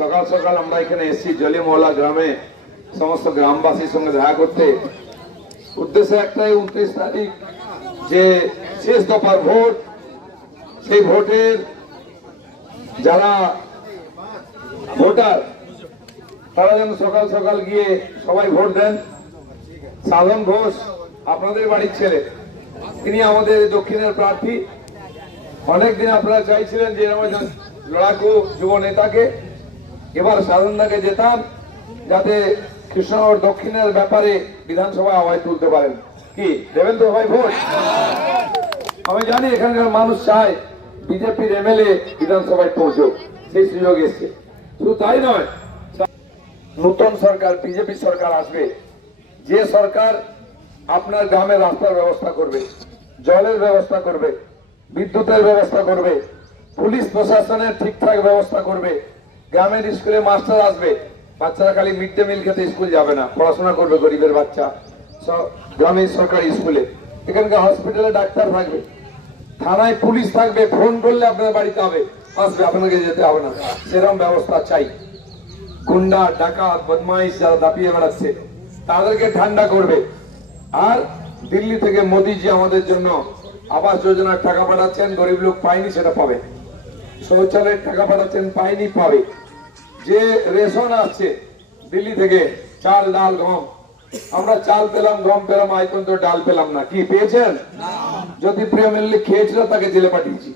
সকাল সকাল আমরা এখানে এসেছি জলিমহল্লা গ্রামে সমস্ত গ্রামবাসীর সঙ্গে দেখা করতে। উদ্দেশ্য একটাই, 29 তারিখ যে শেষ দফার ভোট, সেই ভোটের যারা ভোটার তারা যেন সকাল সকাল গিয়ে সবাই ভোট দেন। সাধন ঘোষ আপনাদের বাড়ির ছেলে, তিনি আমাদের দক্ষিণের প্রার্থী। অনেকদিন আপনারা চাইছিলেন যে এরকম লড়াকু যুব নেতাকে, এবার সাধনদাকে জেতান যাতে কৃষ্ণনগর দক্ষিণের ব্যাপারে বিধানসভায় আওয়াজ তুলতে পারেন। কি দেবেন তো ভাই ভোট? আমি জানি এখানকার মানুষ চায় বিজেপির এমএলএ বিধানসভায় পৌঁছুক, সেই সুযোগ এসছে। শুধু তাই নয়, নতুন সরকার বিজেপি সরকার আসবে, যে সরকার আপনার গ্রামে রাস্তার ব্যবস্থা করবে, জলের ব্যবস্থা করবে, বিদ্যুতের ব্যবস্থা করবে, পুলিশ প্রশাসনের ঠিকঠাক ব্যবস্থা করবে, গ্রামের স্কুলে মাস্টার আসবে, বাচ্চারা খালি মিড ডে মিল খেতে স্কুল যাবে না, পড়াশোনা করবে গরিবের বাচ্চা সব গ্রামের সরকারি স্কুলে। এখানকার হসপিটালে ডাক্তার থাকবে, থানায় পুলিশ থাকবে, ফোন করলে আপনার বাড়িতে হবে, আসবে, আপনাকে যেতে হবে না, সেরকম ব্যবস্থা চাই। গুন্ডা ডাকাত বদমাইশ যারা দাপিয়ে বেড়াচ্ছে তাদেরকে ঠান্ডা করবে। আর দিল্লি থেকে মোদীজি আমাদের জন্য আবাস যোজনার টাকা পাঠাচ্ছেন, গরিব লোক পায়নি সেটা পাবে। শৌচালয়ের টাকা পাঠাচ্ছেন, পায়নি পাবে। যে রেশন আসছে দিল্লি থেকে, চাল ডাল গম, আমরা চাল পেলাম গম পেলাম, আজ পর্যন্ত ডাল পেলাম না। কি পেয়েছেন? যদি প্রিয় মিল্লি খেয়েছিল তাকে জেলে পাঠিয়েছি,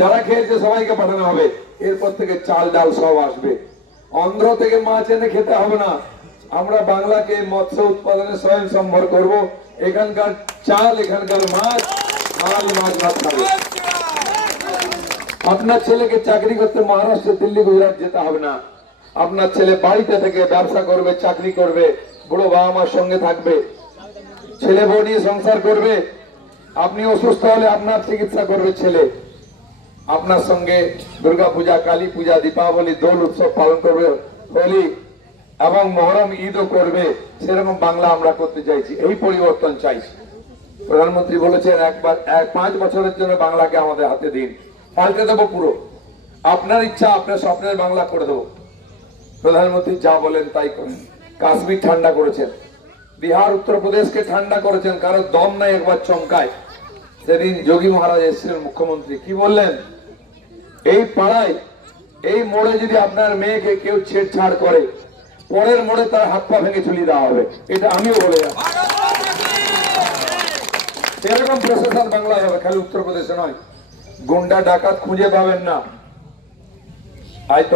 যারা খেয়েছে সবাইকে পাঠানো হবে। এরপর থেকে চাল ডাল সব আসবে। অন্ধ্র থেকে মাছ এনে খেতে হবে না, আমরা বাংলাকে মৎস্য উৎপাদনে স্বয়ংসম্বর করব। এখানকার চাল, এখানকার মাছ, মাছ ভাত খাবে। আপনার ছেলেকে চাকরি করতে মহারাষ্ট্র দিল্লি গুজরাট যেতে হবে না, আপনার ছেলে বাড়িতে থেকে ব্যবসা করবে, চাকরি করবে, বুড়ো বাবা মার সঙ্গে থাকবে, ছেলে বউ নিয়ে সংসার করবে। আপনি অসুস্থ হলে আপনার চিকিৎসা করবে ছেলে, আপনার সঙ্গে দুর্গা পূজা, কালী পূজা, দীপাবলি, দোল উৎসব পালন করবে, হোলি এবং মহরম ঈদও করবে। সেরকম বাংলা আমরা করতে চাইছি, এই পরিবর্তন চাইছি। প্রধানমন্ত্রী বলেছেন 5 বছরের জন্য বাংলাকে আমাদের হাতে দিন, পাল্টে দেবো পুরো। আপনার ইচ্ছা, আপনার স্বপ্নের বাংলা করে দেবো। প্রধানমন্ত্রী যা বলেন তাই করেন। কাশ্মীর ঠান্ডা করেছেন, বিহার উত্তরপ্রদেশকে ঠান্ডা করেছেন, কারো দম নাই একবার চমকায়। সেদিন যোগী মহারাজ এসেছিলেন মুখ্যমন্ত্রী, কি বললেন? এই পাড়ায় এই মোড়ে যদি আপনার মেয়েকে কেউ ছেড়ছাড় করে, পরের মোড়ে তার হাত পা ভেঙে ঝুলিয়ে দেওয়া হবে। এটা আমিও বলে যাচ্ছি। এরকম প্রশাসন বাংলায় হবে, খালি উত্তরপ্রদেশে নয়। গুন্ডা ডাকাত খুঁজে পাবেন না। আজ তো